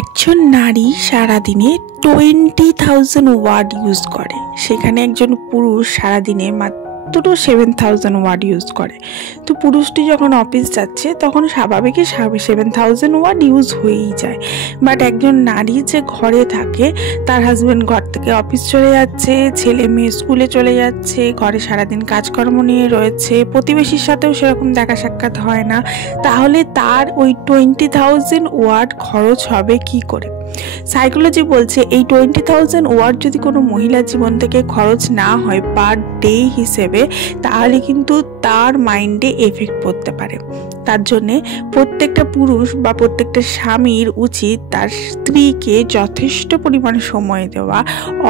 একজন নারী সারাদিনে 20,000 ওয়ার্ড ইউজ করে, সেখানে একজন পুরুষ সারাদিনে মাত্র 7,000 ওয়ার্ড ইউজ করে। তো পুরুষটি যখন অফিস যাচ্ছে তখন স্বাভাবিকই 7,000 ওয়ার্ড ইউজ হয়েই যায়। বাট একজন নারী যে ঘরে থাকে, তার হাজব্যান্ড ঘর থেকে অফিস চলে যাচ্ছে, ছেলে মেয়ে স্কুলে চলে যাচ্ছে, ঘরে সারাদিন কাজকর্ম নিয়ে রয়েছে, প্রতিবেশীর সাথেও সেরকম দেখা সাক্ষাৎ হয় না, তাহলে তার ওই 20,000 ওয়ার্ড খরচ হবে কি করে? সাইকোলজি বলছে এই 20,000 ওয়ার্ড যদি কোনো মহিলার জীবন থেকে খরচ না হয় পার ডে হিসেবে, তাহলে কিন্তু তার মাইন্ডে এফেক্ট পড়তে পারে। তার জন্যে প্রত্যেকটা পুরুষ বা প্রত্যেকটা স্বামীর উচিত তার স্ত্রীকে যথেষ্ট পরিমাণ সময় দেওয়া,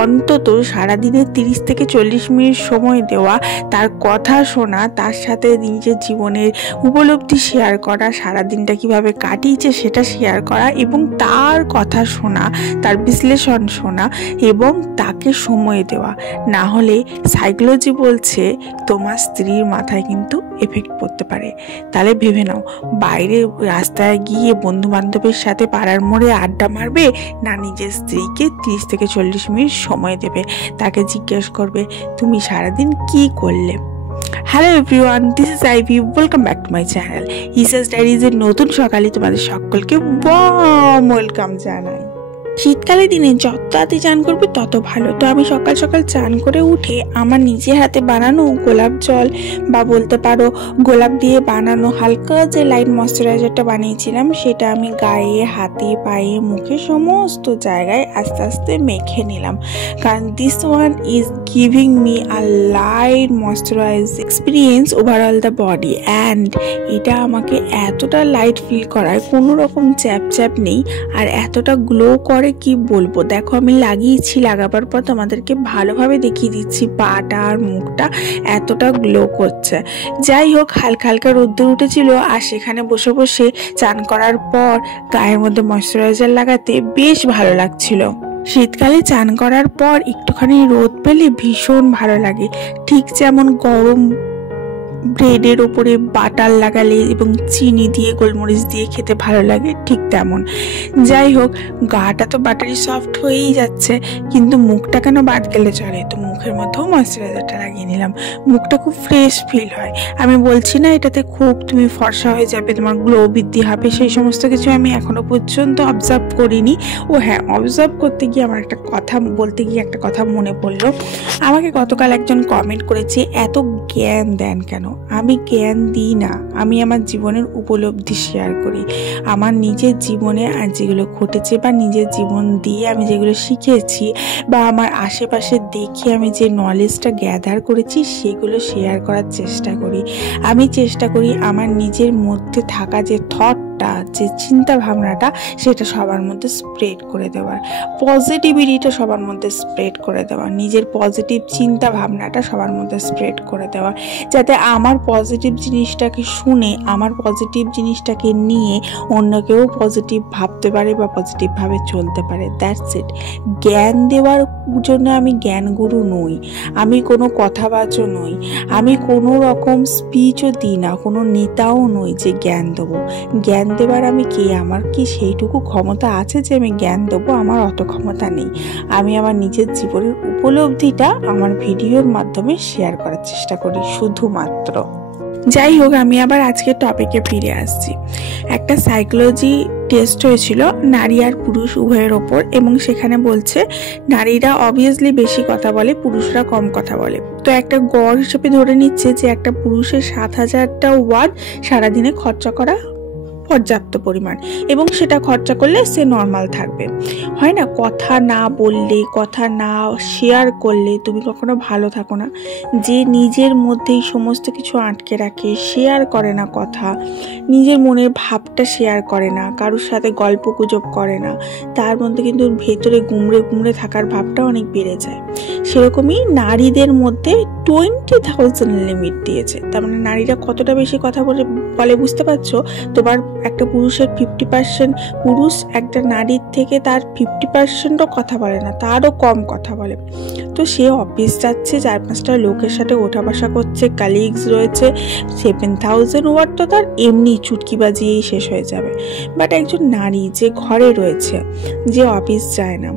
অন্তত সারাদিনে 30 থেকে 40 মিনিট সময় দেওয়া, তার কথা শোনা, তার সাথে নিজের জীবনের উপলব্ধি শেয়ার করা, সারাদিনটা কিভাবে কাটিয়েছে সেটা শেয়ার করা এবং তার কথা শোনা, তার বিশ্লেষণ শোনা এবং তাকে সময় দেওয়া। না হলে সাইকোলজি বলছে তোমার স্ত্রীর মাথায় কিন্তু এফেক্ট পড়তে পারে। তাহলে ভেবে নাও, বাইরে রাস্তায় গিয়ে বন্ধু বান্ধবের সাথে পাড়ার মোড়ে আড্ডা মারবে, না নিজের স্ত্রীকে 30 থেকে 40 মিনিট সময় দেবে, তাকে জিজ্ঞেস করবে তুমি সারাদিন কি করলে। Hello everyone, this is Ivy, welcome back to my channel Isa's diaries এর নতুন সকালে তোমাদের সকলকে ওয়ার্ম ওয়েলকাম জানাই। শীতকালের দিনে যত তাড়াতাড়ি চান করবে তত ভালো। তো আমি সকাল সকাল চান করে উঠে আমার নিজের হাতে বানানো গোলাপ জল বা বলতে পারো গোলাপ দিয়ে বানানো হালকা যে লাইট ময়শ্চারাইজারটা বানিয়েছিলাম, সেটা আমি গায়ে, হাতে, পায়ে, মুখে সমস্ত জায়গায় আস্তে আস্তে মেখে নিলাম। কারণ this one is giving me a light moisturise experience overall the body, and এটা আমাকে এতটা লাইট ফিল করায়, কোনো রকম চ্যাপ চ্যাপ নেই, আর এতটা গ্লো করে কি বলবো। দেখো আমি লাগিয়েছি, লাগাবার পর তোমাদেরকে ভালোভাবে দেখিয়ে দিচ্ছি, পাটা আর মুখটা এতটা গ্লো করছে। যাই হোক, হালকা হালকা রোদ্দুর উঠেছিল, আর সেখানে বসে বসে চান করার পর গায়ের মধ্যে ময়শ্চারাইজার লাগাতে বেশ ভালো লাগছিল। শীতকালে চান করার পর একটুখানি রোদ পেলে ভীষণ ভালো লাগে, ঠিক যেমন গরম ব্রেডের ওপরে বাটার লাগালে এবং চিনি দিয়ে গোলমরিচ দিয়ে খেতে ভালো লাগে, ঠিক তেমন। যাই হোক, গাটা তো বাটারি সফট হয়েই যাচ্ছে, কিন্তু মুখটা কেন বাদ গেলে চলে, তো মুখের মধ্যেও ময়শ্চারাইজারটা লাগিয়ে নিলাম। মুখটা খুব ফ্রেশ ফিল হয়। আমি বলছি না এটাতে খুব তুমি ফর্সা হয়ে যাবে, তোমার গ্লো বৃদ্ধি হবে, সেই সমস্ত কিছু আমি এখনো পর্যন্ত অবজার্ভ করিনি। ও হ্যাঁ, অবজার্ভ করতে গিয়ে আমার একটা কথা বলতে গিয়ে একটা কথা মনে পড়লো। আমাকে গতকাল একজন কমেন্ট করেছে, এত জ্ঞান দেন কেন? আমি জ্ঞান দিই না, আমি আমার জীবনের উপলব্ধি শেয়ার করি। আমার নিজের জীবনে আর যেগুলো ঘটেছে বা নিজের জীবন দিয়ে আমি যেগুলো শিখেছি বা আমার আশেপাশে দেখে আমি যে নলেজটা গ্যাদার করেছি, সেগুলো শেয়ার করার চেষ্টা করি। আমি চেষ্টা করি আমার নিজের মধ্যে থাকা যে থটটা, যে চিন্তা ভাবনাটা, সেটা সবার মধ্যে স্প্রেড করে দেওয়ার, পজিটিভিটিটা সবার মধ্যে স্প্রেড করে দেওয়ার, নিজের পজিটিভ চিন্তা ভাবনাটা সবার মধ্যে স্প্রেড করে দেওয়ার, যাতে আমার পজিটিভ জিনিসটাকে শুনে, আমার পজিটিভ জিনিসটাকে নিয়ে অন্য কেউ পজিটিভ ভাবতে পারে বা পজিটিভভাবে চলতে পারে। That's it. জ্ঞান দেওয়ার জন্য আমি জ্ঞানগুরু নই, আমি কোনো কথাবাচক নই, আমি কোনো রকম স্পিচও দিই না, কোনো নেতাও নই যে জ্ঞান দেবো। জ্ঞান দেবার আমি কে? আমার কি সেইটুকু ক্ষমতা আছে যে আমি জ্ঞান দেবো? আমার অত ক্ষমতা নেই। আমি আমার নিজের জীবনের উপলব্ধিটা আমার ভিডিওর মাধ্যমে শেয়ার করার চেষ্টা করি শুধুমাত্র। যাই হোক, আমি আবার আজকের টপিকে ফিরে আসছি। একটা সাইকোলজি টেস্ট হয়েছিল নারী আর পুরুষ উভয়ের ওপর, এবং সেখানে বলছে নারীরা অবভিয়াসলি বেশি কথা বলে, পুরুষরা কম কথা বলে। তো একটা গড় হিসেবে ধরে নিচ্ছে যে একটা পুরুষের 7,000টা ওয়ার্ড সারাদিনে খরচা করা পর্যাপ্ত পরিমাণ, এবং সেটা খরচা করলে সে নর্মাল থাকবে। হয় না, কথা না বললে, কথা না শেয়ার করলে তুমি কখনো ভালো থাকো না। যে নিজের মধ্যেই সমস্ত কিছু আটকে রাখে, শেয়ার করে না কথা, নিজের মনের ভাবটা শেয়ার করে না, কারোর সাথে গল্প গুজব করে না, তার মধ্যে কিন্তু ভেতরে গুমড়ে গুমড়ে থাকার ভাবটা অনেক বেড়ে যায়। সেরকমই নারীদের মধ্যে 20,000 লিমিট দিয়েছে। তার মানে নারীরা কতটা বেশি কথা বলে বুঝতে পারছো? তোমার একটা পুরুষের 50%, পুরুষ একটা নারীর থেকে তার 50%ও কথা বলে না, তারও কম কথা বলে। তো সে অফিস যাচ্ছে, 4-5টা লোকের সাথে ওঠা বসা করছে, কালিগস রয়েছে, 7000 ওয়ার্ড তো তার এমনি চুটকি বাজিয়েই শেষ হয়ে যাবে। বাট একজন নারী যে ঘরে রয়েছে, যে অফিস যায় না,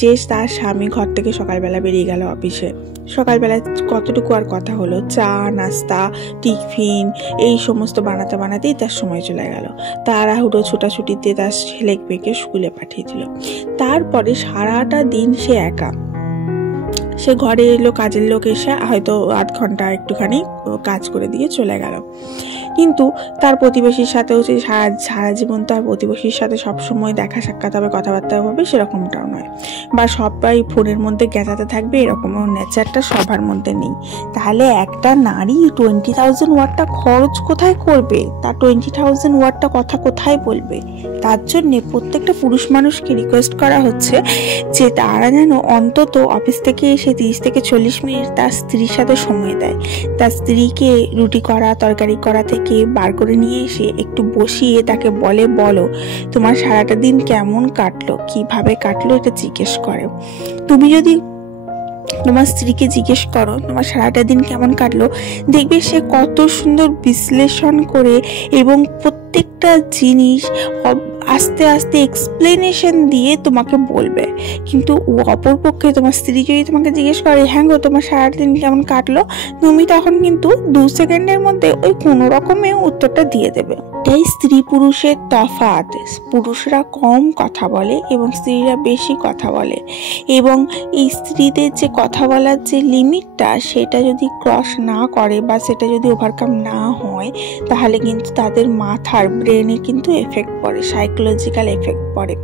যে তার স্বামী ঘর থেকে সকালবেলা বেরিয়ে গেল অফিসে, সকালবেলা কতটুকু আর কথা হলো, চা নাস্তা টিফিন এই সমস্ত বানাতে বানাতেই তার সময় চলে গেল, তাড়াহুড়ো ছোটাছুটিতে তার ছেলে মেয়েকে স্কুলে পাঠিয়ে দিল। তারপরে সারাটা দিন সে একা, সে ঘরে এলো, কাজের লোক এসে হয়তো 8 ঘন্টা একটুখানি কাজ করে দিয়ে চলে গেল। কিন্তু তার প্রতিবেশীর সাথেও যে সারা জীবন তার প্রতিবেশীর সাথে সবসময় দেখা সাক্ষাৎ হবে, কথাবার্তা হবে, সেরকমটাও নয়। বা সবাই ফোনের মধ্যে গেঁজাতে থাকবে, এরকমও নেচারটা সবার মধ্যে নেই। তাহলে একটা নারী 20,000 ওয়ার্ডটা খরচ কোথায় করবে? তার 20,000 ওয়ার্ডটা কথা কোথায় বলবে? তার জন্যে প্রত্যেকটা পুরুষ মানুষকে রিকোয়েস্ট করা হচ্ছে যে তারা যেন অন্তত অফিস থেকে এসে 30 থেকে 40 মিনিট তার স্ত্রীর সাথে সময় দেয়। তার স্ত্রীকে রুটি করা তরকারি করা থেকে বার করে নিয়ে এসে একটু বসিয়ে তাকে বলো তোমার সারাটা দিন কেমন কাটলো, কিভাবে কাটলো, এটা জিজ্ঞেস করে। তুমি যদি তোমার স্ত্রীকে জিজ্ঞেস করো তোমার সারাটা দিন কেমন কাটলো, দেখবে সে কত সুন্দর বিশ্লেষণ করে এবং প্রত্যেকটা জিনিস আস্তে আস্তে এক্সপ্লেনেশন দিয়ে তোমাকে বলবে। কিন্তু অপরপক্ষে তোমার স্ত্রী যদি তোমাকে জিজ্ঞেস করে হ্যাঁ গো তোমার সারাদিন কেমন কাটলো, তুমি তখন কিন্তু 2 সেকেন্ডের মধ্যে ওই কোনো রকমে উত্তরটা দিয়ে দেবে। এটাই স্ত্রী পুরুষের তফাৎ। পুরুষরা কম কথা বলে এবং স্ত্রীরা বেশি কথা বলে, এবং এই স্ত্রীদের যে কথা বলার যে লিমিটটা সেটা যদি ক্রস না করে বা সেটা যদি ওভারকাম না হয়, তাহলে কিন্তু তাদের মাথার ব্রেনে কিন্তু এফেক্ট পড়ে, সাইকোলজিক্যাল এফেক্ট পড়ে।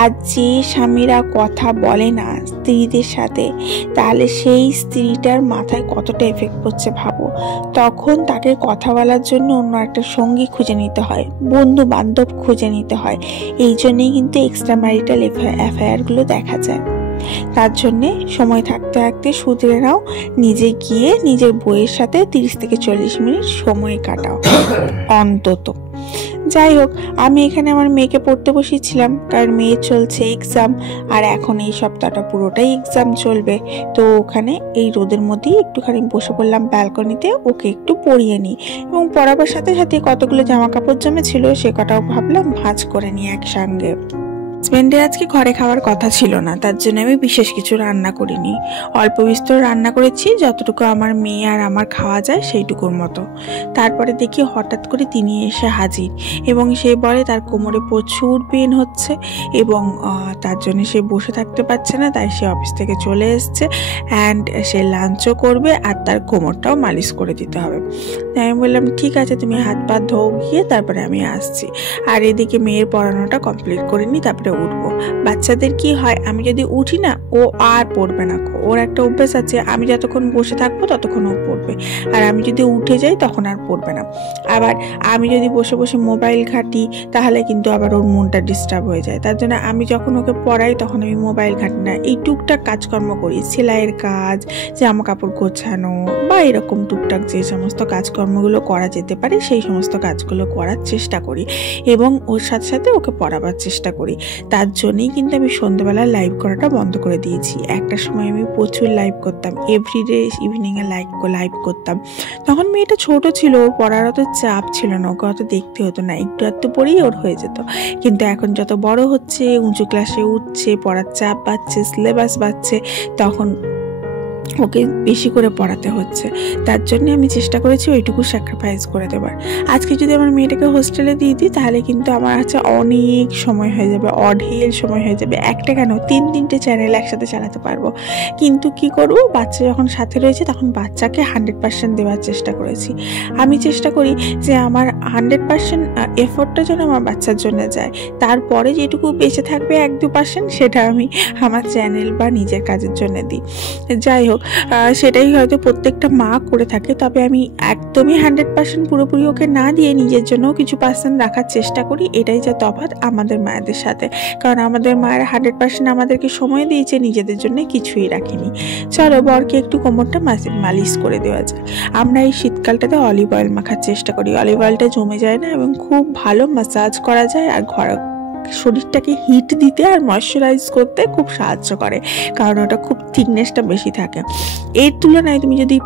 আর যে স্বামীরা কথা বলে না স্ত্রীদের সাথে, তাহলে সেই স্ত্রীটার মাথায় কতটা এফেক্ট পড়ছে ভাবো। তখন তাকে কথা বলার জন্য অন্য একটা সঙ্গী খুঁজে নিতে হয়, বন্ধু বান্ধব খুঁজে নিতে হয়। এই জন্যই কিন্তু এক্সট্রা ম্যারিটাল অ্যাফেয়ারগুলো দেখা যায়। তার জন্যে সময় থাকতে থাকতে শুধরে নাও, নিজে গিয়ে নিজের বইয়ের সাথে 30 থেকে 40 মিনিট সময় কাটাও অন্তত। যাই হোক, আমি এখানে আমার মেয়েকে পড়তে বসিয়েছিলাম, কারণ মেয়ের চলছে এক্সাম, আর এখন এই সপ্তাহটা পুরোটাই এক্সাম চলবে। তো ওখানে এই রোদের মধ্যেই একটুখানি বসে পড়লাম ব্যালকনিতে, ওকে একটু পরিয়ে নিই, এবং পড়াবার সাথে সাথে কতগুলো জামা কাপড় জমেছিল সে কটাও ভাবলাম ভাঁজ করে নিই একসঙ্গে। হাজবেন্ডের আজকে ঘরে খাওয়ার কথা ছিল না, তার জন্য আমি বিশেষ কিছু রান্না করিনি, অল্প বিস্তর রান্না করেছি, যতটুকু আমার মেয়ে আর আমার খাওয়া যায় সেইটুকুর মতো। তারপরে দেখি হঠাৎ করে তিনি এসে হাজির, এবং সে বলে তার কোমরে প্রচুর পেন হচ্ছে এবং তার জন্য সে বসে থাকতে পারছে না, তাই সে অফিস থেকে চলে এসছে অ্যান্ড সে লাঞ্চও করবে আর তার কোমরটাও মালিশ করে দিতে হবে। তাই আমি বললাম ঠিক আছে তুমি হাত পা ধোও গিয়ে, তারপরে আমি আসছি। আর এদিকে মেয়ের পড়ানোটা কমপ্লিট করিনি, তারপরে উঠবো। বাচ্চাদের কি হয়, আমি যদি উঠি না ও আর পড়বে না, ওর একটা অভ্যাস আছে আমি যতক্ষণ বসে থাকবো ততক্ষণ ও পড়বে, আর আমি যদি উঠে যাই তখন আর পড়বে না। আবার আমি যদি বসে বসে মোবাইল ঘাঁটি তাহলে কিন্তু আবার ওর মনটা ডিস্টার্ব হয়ে যায়। তার জন্য আমি যখন ওকে পড়াই তখন আমি মোবাইল ঘাঁটি না, এই টুকটাক কাজকর্ম করি, সেলাইয়ের কাজ, জামা কাপড় গোছানো বা এরকম টুকটাক যে সমস্ত কাজকর্মগুলো করা যেতে পারে সেই সমস্ত কাজগুলো করার চেষ্টা করি, এবং ওর সাথে সাথে ওকে পড়াবার চেষ্টা করি। তার জন্যই কিন্তু আমি সন্ধ্যেবেলা লাইভ করাটা বন্ধ করে দিয়েছি। একটা সময় আমি প্রচুর লাইভ করতাম, এভরিডে ইভিনিংয়ে লাইভ করতাম। তখন মেয়েটা ছোট ছিল, ওর পড়ার অত চাপ ছিল না, ওকে অত দেখতে হতো না, একটু একটু পড়েই ওর হয়ে যেত। কিন্তু এখন যত বড় হচ্ছে, উঁচু ক্লাসে উঠছে, পড়ার চাপ বাড়ছে, সিলেবাস বাড়ছে, তখন ওকে বেশি করে পড়াতে হচ্ছে। তার জন্য আমি চেষ্টা করেছি ওইটুকু স্যাক্রিফাইস করে দেবার। আজকে যদি আমার মেয়েটাকে হোস্টেলে দিয়ে দিই তাহলে কিন্তু আমার কাছে অনেক সময় হয়ে যাবে, অঢেল সময় হয়ে যাবে, একটা কেন 3-3টে চ্যানেল একসাথে চালাতে পারবো। কিন্তু কি করবো, বাচ্চা যখন সাথে রয়েছে তখন বাচ্চাকে 100% দেওয়ার চেষ্টা করেছি। আমি চেষ্টা করি যে আমার 100% এফোর্টটা যেন আমার বাচ্চার জন্য যায়, তারপরে যেটুকু বেঁচে থাকবে 1-2% সেটা আমি আমার চ্যানেল বা নিজের কাজের জন্য দিই। যাই হোক, সেটাই হয়তো প্রত্যেকটা মা করে থাকে, তবে আমি একদমই 100% পুরোপুরি ওকে না দিয়ে নিজের জন্যও কিছু % রাখার চেষ্টা করি। এটাই যা তফাৎ আমাদের মায়েদের সাথে, কারণ আমাদের মায়েরা 100% আমাদেরকে সময় দিয়েছে, নিজেদের জন্য কিছুই রাখিনি। চলো বরকে একটু কোমরটা মালিশ করে দেওয়া যায়। আমরা এই শীতকালটাতে অলিভ অয়েল মাখার চেষ্টা করি। অলিভ অয়েলটা জমে যায় না এবং খুব ভালো ম্যাসাজ করা যায় আর শরীরটাকে হিট দিতে আর ময়শ্চারাইজ করতে খুব সাহায্য করে, কারণ ওটা খুব থিকনেসটা বেশি থাকে। এর তুলনায় তুমি যদি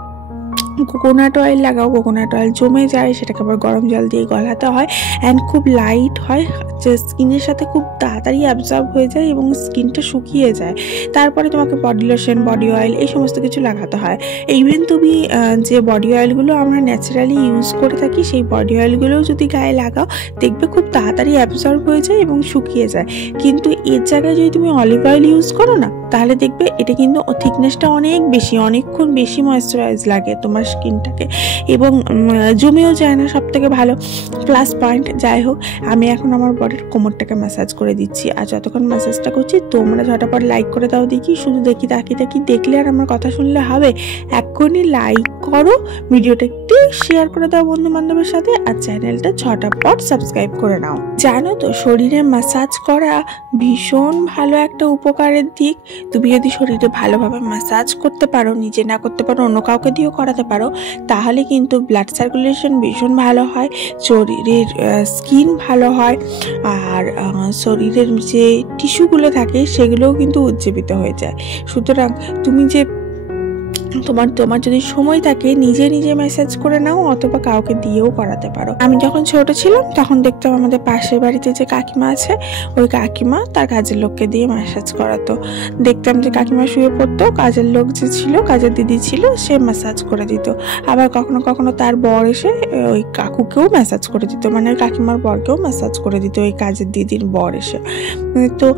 কোকোনাট অয়েল লাগাও, কোকোনাট অয়েল জমে যায়, সেটাকে আবার গরম জল দিয়ে গলাতে হয় অ্যান্ড খুব লাইট হয়, যে স্কিনের সাথে খুব তাড়াতাড়ি অ্যাবজর্ব হয়ে যায় এবং স্কিনটা শুকিয়ে যায়। তারপরে তোমাকে বডি লোশন, বডি অয়েল এই সমস্ত কিছু লাগাতে হয়। ইভেন তুমি যে বডি অয়েলগুলো আমরা ন্যাচারালি ইউজ করে থাকি সেই বডি অয়েলগুলোও যদি গায়ে লাগাও দেখবে খুব তাড়াতাড়ি অ্যাবজর্ব হয়ে যায় এবং শুকিয়ে যায়। কিন্তু এর জায়গায় যদি তুমি অলিভ অয়েল ইউজ করো না, তাহলে দেখবে এটা কিন্তু থিকনেসটা অনেক বেশি, অনেকক্ষণ বেশি ময়েশ্চারাইজ লাগে তোমার স্কিনটাকে এবং জমেও যায় না, সব থেকে ভালো প্লাস পয়েন্ট। যাই হোক, আমি এখন আমার বডির কোমরটাকে ম্যাসাজ করে দিচ্ছি, আর যতক্ষণ ম্যাসাজটা করছি তোমরা ঝটাপট লাইক করে দাও দেখি। শুধু দেখি তাকি দেখলে আর আমার কথা শুনলে হবে? এখনই লাইক করো, ভিডিওটা একটু শেয়ার করে দাও বন্ধু বান্ধবের সাথে, আর চ্যানেলটা ঝটাপট সাবস্ক্রাইব করে নাও। জানো তো শরীরে ম্যাসাজ করা ভীষণ ভালো একটা উপকারের দিক। তুমি যদি শরীরে ভালোভাবে ম্যাসাজ করতে পারো, নিজে না করতে পারো অন্য কাউকে দিয়েও করাতে পারো, তাহলে কিন্তু ব্লাড সার্কুলেশন ভীষণ ভালো হয়, শরীরের স্কিন ভালো হয়, আর শরীরের যে টিস্যুগুলো থাকে সেগুলোও কিন্তু উজ্জীবিত হয়ে যায়। সুতরাং তুমি যে তোমার যদি সময় থাকে নিজে ম্যাসাজ করে নাও, অথবা কাউকে দিয়েও করাতে পারো। আমি যখন ছোট ছিলাম তখন দেখতাম আমাদের পাশের বাড়িতে যে কাকিমা আছে, ওই কাকিমা তার কাজের লোককে দিয়ে ম্যাসাজ করাতো। দেখতাম যে কাকিমা শুয়ে পড়তো, কাজের লোক যে ছিল, কাজের দিদি ছিল, সে ম্যাসাজ করে দিত। আবার কখনো তার বর এসে ওই কাকুকেও ম্যাসাজ করে দিত, মানে কাকিমার বরকেও ম্যাসাজ করে দিত ওই কাজের দিদির বর এসে। তো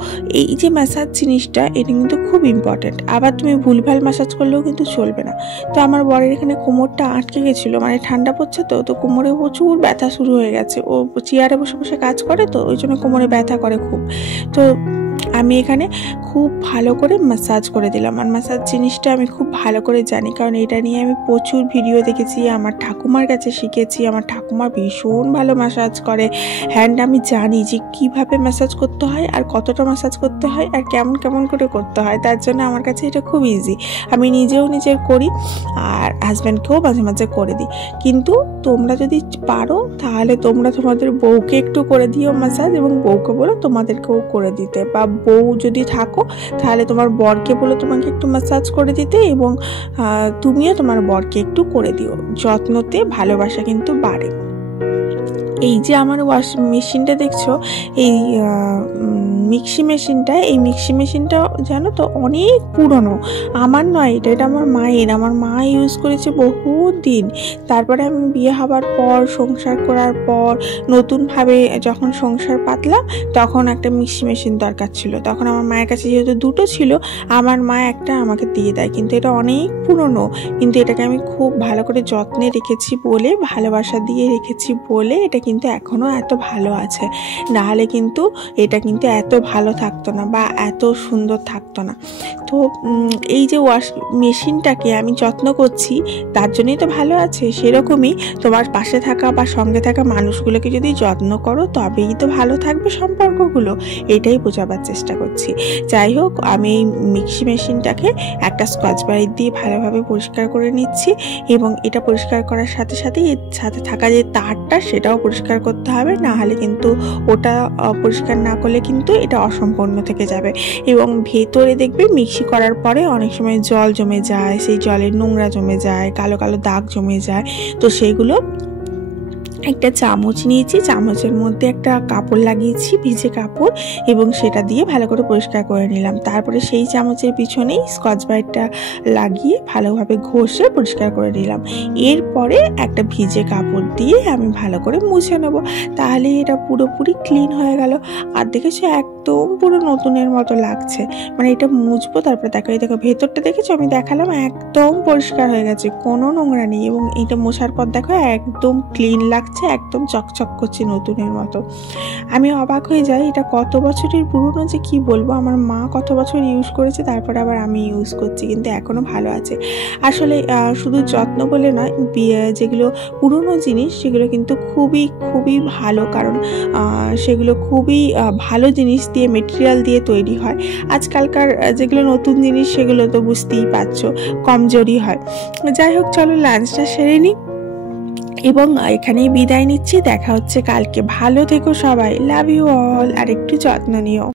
এই যে ম্যাসাজ জিনিসটা, এটা কিন্তু খুব ইম্পর্টেন্ট। আবার তুমি ভুলভাল ম্যাসাজ করলেও কিন্তু চলবে না। তো আমার বরের এখানে কোমরটা আটকে গেছিলো, মানে ঠান্ডা পড়ছে তো কোমরে প্রচুর ব্যথা শুরু হয়ে গেছে। ও চেয়ারে বসে বসে কাজ করে, তো ওই জন্য কোমরে ব্যথা করে খুব। তো আমি এখানে খুব ভালো করে ম্যাসাজ করে দিলাম, আর ম্যাসাজ জিনিসটা আমি খুব ভালো করে জানি, কারণ এটা নিয়ে আমি প্রচুর ভিডিও দেখেছি, আমার ঠাকুমার কাছে শিখেছি। আমার ঠাকুমা ভীষণ ভালো ম্যাসাজ করে হ্যান্ড। আমি জানি যে কিভাবে ম্যাসাজ করতে হয় আর কতটা ম্যাসাজ করতে হয় আর কেমন করে করতে হয়, তার জন্য আমার কাছে এটা খুব ইজি। আমি নিজের করি আর হাজব্যান্ডকেও মাঝে মাঝে করে দিই। কিন্তু তোমরা যদি পারো তাহলে তোমরা তোমাদের বউকে একটু করে দিও ম্যাসাজ, এবং বউকে বলো তোমাদেরকেও করে দিতে, বা বউ যদি থাকো তাহলে তোমার বরকে বলো তোমাকে একটু ম্যাসাজ করে দিতে, এবং তুমিও তোমার বরকে একটু করে দিও। যত্নতে ভালোবাসা কিন্তু বাড়ে। এই যে আমার ওয়াশিং মেশিনটা দেখছো, এই মিক্সি মেশিনটা, এই মিক্সি মেশিনটা জানো তো অনেক পুরনো। আমার নয়, এটা আমার মায়ের। আমার মা ইউজ করেছে বহুত দিন। তারপরে আমি বিয়ে হবার পর, সংসার করার পর, নতুনভাবে যখন সংসার পাতলাম তখন একটা মিক্সি মেশিন দরকার ছিল। তখন আমার মায়ের কাছে যেহেতু দুটো ছিল, আমার মা একটা আমাকে দিয়ে দেয়। কিন্তু এটা অনেক পুরনো, কিন্তু এটাকে আমি খুব ভালো করে যত্নে রেখেছি বলে, ভালোবাসা দিয়ে রেখেছি বলে এটা কিন্তু এখনও এত ভালো আছে। নাহলে কিন্তু এটা কিন্তু এত ভালো থাকতো না বা এত সুন্দর থাকতো না। তো এই যে মেশিনটাকে আমি যত্ন করছি তার জন্যই তো ভালো আছে। সেরকমই তোমার পাশে থাকা বা সঙ্গে থাকা মানুষগুলোকে যদি যত্ন করো তবেই তো ভালো থাকবে সম্পর্কগুলো, এটাই বোঝাবার চেষ্টা করছি। যাই হোক, আমি এই মিক্সি মেশিনটাকে একটা স্কচ ব্রাইট দিয়ে ভালোভাবে পরিষ্কার করে নিচ্ছি, এবং এটা পরিষ্কার করার সাথে সাথে এর সাথে থাকা যে তারটা সেটাও পরিষ্কার করতে হবে, না হলে কিন্তু ওটা পরিষ্কার না করলে কিন্তু এটা অসম্পূর্ণ থেকে যাবে। এবং ভেতরে দেখবে মিক্সি করার পরে অনেক সময় জল জমে যায়, সেই জলের নোংরা জমে যায়, কালো কালো দাগ জমে যায়। তো সেইগুলো একটা চামচ নিয়েছি, চামচের মধ্যে একটা কাপড় লাগিয়েছি, ভিজে কাপড়, এবং সেটা দিয়ে ভালো করে পরিষ্কার করে নিলাম। তারপরে সেই চামচের পিছনেই স্কচ ব্রাইটটা লাগিয়ে ভালোভাবে ঘষে পরিষ্কার করে নিলাম। এরপরে একটা ভিজে কাপড় দিয়ে আমি ভালো করে মুছে নেব, তাহলে এটা পুরোপুরি ক্লিন হয়ে গেল। আর দেখেছো একদম পুরো নতুনের মতো লাগছে। মানে এটা মুছবো, তারপরে দেখো ভেতরটা দেখেছো, আমি দেখালাম একদম পরিষ্কার হয়ে গেছে, কোনো নোংরা নেই। এবং এটা মোছার পর দেখো একদম ক্লিন লাগছে, একদম চকচক করছে নতুনের মতো। আমি অবাক হয়ে যাই, এটা কত বছরের পুরনো যে কি বলবো। আমার মা কত বছর ইউজ করেছে, তারপরে আবার আমি ইউজ করছি, কিন্তু এখনো ভালো আছে। আসলে শুধু যত্ন বলে নয়, যেগুলো পুরনো জিনিস সেগুলো কিন্তু খুবই খুবই ভালো, কারণ সেগুলো খুবই ভালো জিনিস দিয়ে, মেটেরিয়াল দিয়ে তৈরি হয়। আজকালকার যেগুলো নতুন জিনিস সেগুলো তো বুঝতেই পারছো কমজোরি হয়। যাই হোক, চলো লাঞ্চটা সেরে নিই। এবং এখানেই বিদায় নিচ্ছি। দেখা হচ্ছে কালকে। ভালো থেকো সবাই, লাভ ইউ অল, আর একটু যত্ন নিও।